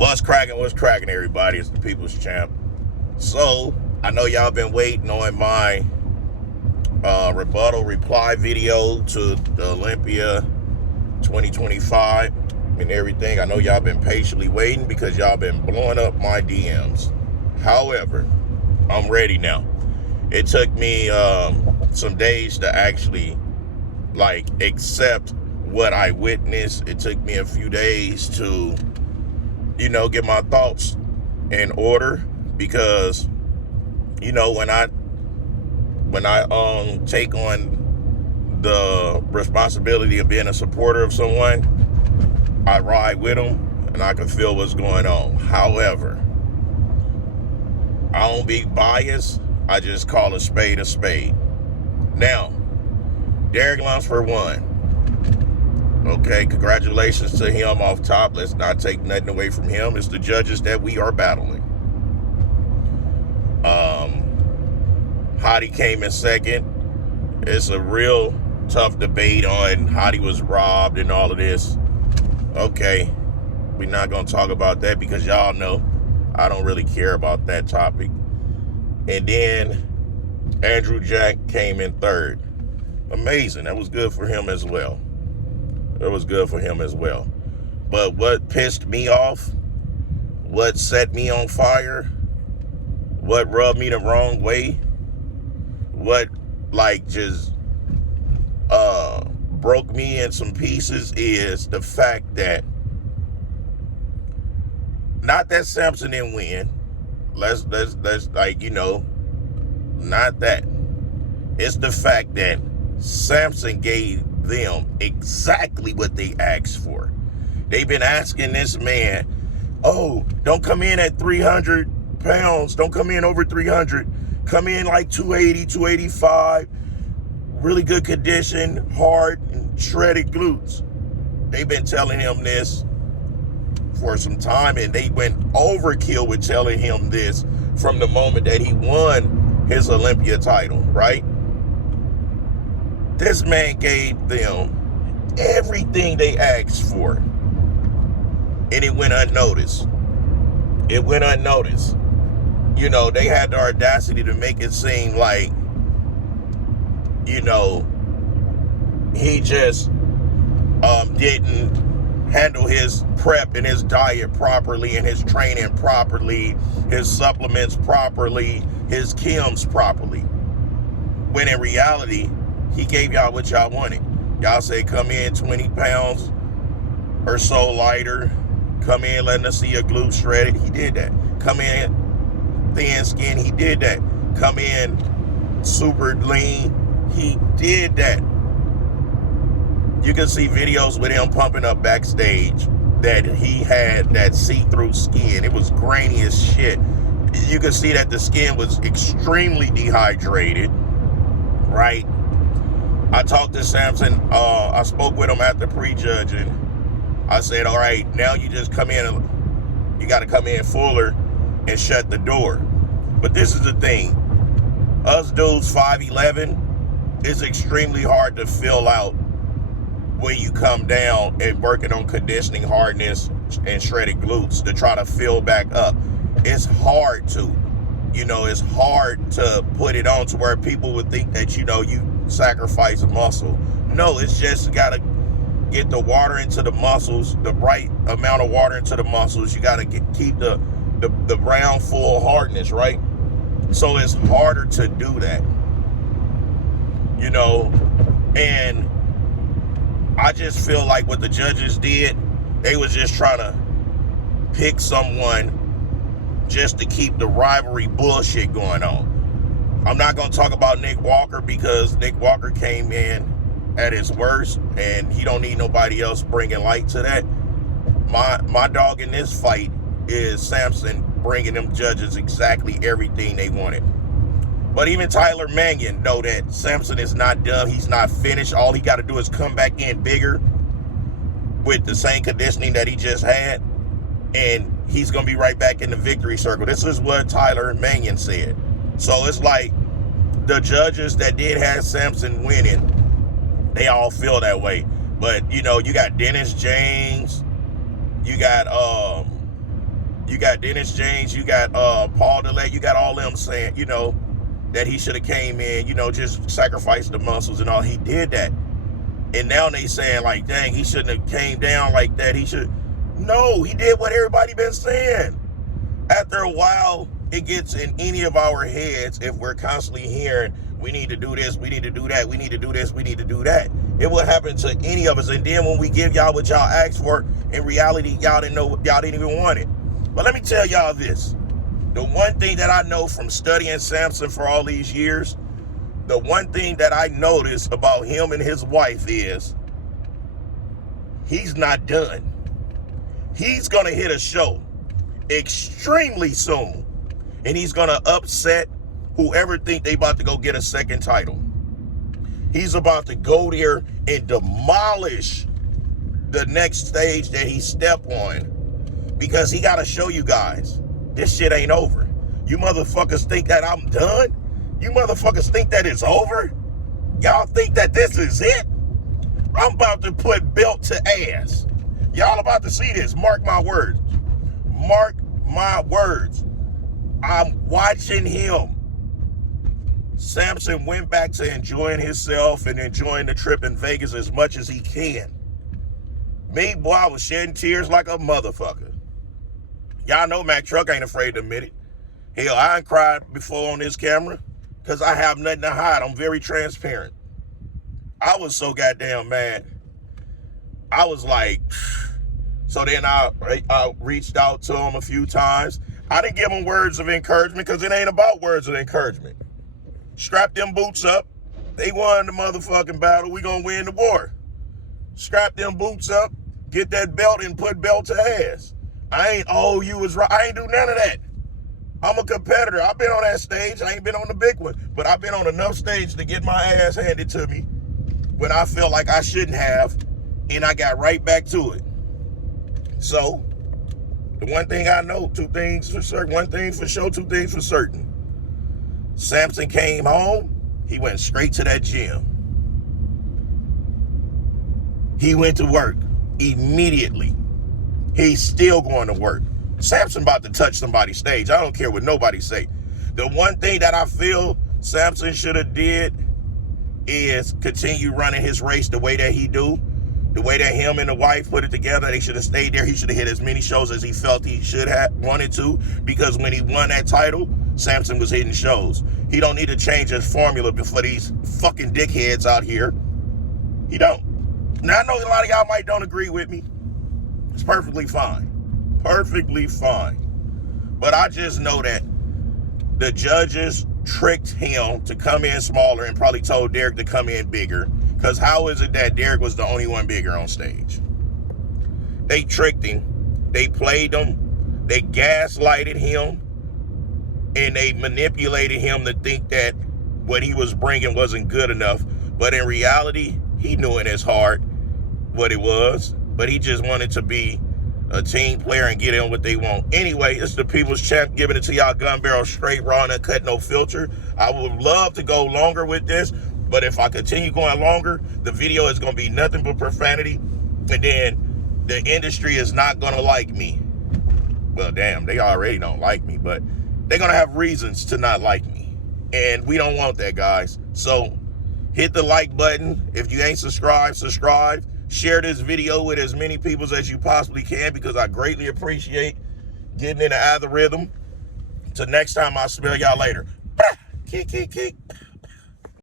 What's cracking, everybody? It's the People's Champ. So, I know y'all been waiting on my rebuttal reply video to the Olympia 2025 and everything. I know y'all been patiently waiting because y'all been blowing up my DMs. However, I'm ready now. It took me some days to actually accept what I witnessed. It took me a few days to get my thoughts in order, because when I take on the responsibility of being a supporter of someone, I ride with them and I can feel what's going on. However, I don't be biased. I just call a spade a spade. Now, Derek Lunsford won. Okay, congratulations to him off top. Let's not take nothing away from him. It's the judges that we are battling. Hottie came in second. It's a real tough debate on Hottie was robbed and all of this. Okay, we're not going to talk about that because y'all know I don't really care about that topic. And then Andrew Jack came in third. Amazing. That was good for him as well. But what pissed me off, what set me on fire, what rubbed me the wrong way, what just broke me in some pieces is the fact that, not that Samson didn't win. Let's not that. It's the fact that Samson gave them exactly what they asked for. They've been asking this man, oh, don't come in at 300 pounds. Don't come in over 300. Come in like 280, 285. Really good condition, hard and shredded glutes. They've been telling him this for some time, and they went overkill with telling him this from the moment that he won his Olympia title, right? This man gave them everything they asked for, and it went unnoticed. They had the audacity to make it seem like, he just didn't handle his prep and his diet properly and his training properly, his supplements properly, his chems properly. When in reality, he gave y'all what y'all wanted. Y'all said come in 20 pounds or so lighter. Come in letting us see your glutes shredded. He did that. Come in thin skin. He did that. Come in super lean. He did that. You can see videos with him pumping up backstage that he had that see-through skin. It was grainy as shit. You can see that the skin was extremely dehydrated, right? I talked to Samson. I spoke with him after prejudging. I said, all right, now you just come in and you got to come in fuller and shut the door. But this is the thing. Us dudes 5'11", it's extremely hard to fill out when you come down and working on conditioning, hardness, and shredded glutes to try to fill back up. It's hard to. It's hard to put it on to where people would think that, you sacrifice muscle. No, it's just got to get the water into the muscles, the right amount of water into the muscles. You got to keep the round full hardness, right? So it's harder to do that, and I just feel like what the judges did, they was just trying to pick someone just to keep the rivalry bullshit going on. I'm not going to talk about Nick Walker because Nick Walker came in at his worst, and he don't need nobody else bringing light to that. My dog in this fight is Samson bringing them judges exactly everything they wanted. But even Tyler Mannion know that Samson is not done. He's not finished. All he got to do is come back in bigger with the same conditioning that he just had, and he's going to be right back in the victory circle. This is what Tyler Mannion said. So it's like the judges that did have Samson winning, they all feel that way. But, you got Dennis James, you got You got Dennis James, you got Paul DeLay, you got all them saying, you know, that he should have came in, you know, just sacrificed the muscles and all. He did that. And now they saying like, dang, he shouldn't have came down like that. He should. No, he did what everybody been saying. After a while, it gets in any of our heads if we're constantly hearing, we need to do this, we need to do that, we need to do this, we need to do that. It will happen to any of us. And then when we give y'all what y'all asked for, in reality, y'all didn't know, y'all didn't even want it. But let me tell y'all this. The one thing that I know from studying Samson for all these years, the one thing that I noticed about him and his wife is he's not done. He's going to hit a show extremely soon, and he's going to upset whoever think they about to go get a second title. He's about to go there and demolish the next stage that he stepped on, because he got to show you guys this shit ain't over. You motherfuckers think that I'm done? You motherfuckers think that it's over? Y'all think that this is it? I'm about to put belt to ass. Y'all about to see this. Mark my words. Mark my words. I'm watching him. Samson went back to enjoying himself and enjoying the trip in Vegas as much as he can. Me, boy, I was shedding tears like a motherfucker. Y'all know Mac Truck ain't afraid to admit it. Hell, I ain't cried before on this camera because I have nothing to hide. I'm very transparent. I was so goddamn mad. I was like, so then I reached out to him a few times. I didn't give him words of encouragement because it ain't about words of encouragement. Strap them boots up. They won the motherfucking battle. We gonna win the war. Strap them boots up, get that belt and put belt to ass. I ain't, oh, you was right. I ain't do none of that. I'm a competitor. I've been on that stage. I ain't been on the big one, but I've been on enough stage to get my ass handed to me when I felt like I shouldn't have, and I got right back to it. So, the one thing I know, two things for certain, one thing for sure, two things for certain. Samson came home, he went straight to that gym. He went to work immediately. He's still going to work. Samson about to touch somebody's stage. I don't care what nobody say. The one thing that I feel Samson should have did is continue running his race the way that he do. The way that him and the wife put it together, they should have stayed there. He should have hit as many shows as he felt he should have wanted to, because when he won that title, Samson was hitting shows. He don't need to change his formula for these fucking dickheads out here. He don't. Now, I know a lot of y'all might don't agree with me. It's perfectly fine. Perfectly fine. But I just know that the judges tricked him to come in smaller and probably told Derek to come in bigger. Because how is it that Derek was the only one bigger on stage? They tricked him. They played him. They gaslighted him. And they manipulated him to think that what he was bringing wasn't good enough. But in reality, he knew in his heart what it was. But he just wanted to be a team player and get in what they want. Anyway, it's the People's Champ giving it to y'all gun barrel straight, raw, and uncut, no filter. I would love to go longer with this, but if I continue going longer, the video is going to be nothing but profanity, and then the industry is not going to like me. Well, damn, they already don't like me, but they're going to have reasons to not like me, and we don't want that, guys. So hit the like button. If you ain't subscribed, subscribe. Share this video with as many people as you possibly can, because I greatly appreciate getting in the algorithm. Till next time, I'll smell y'all later. Kick, kick, kick.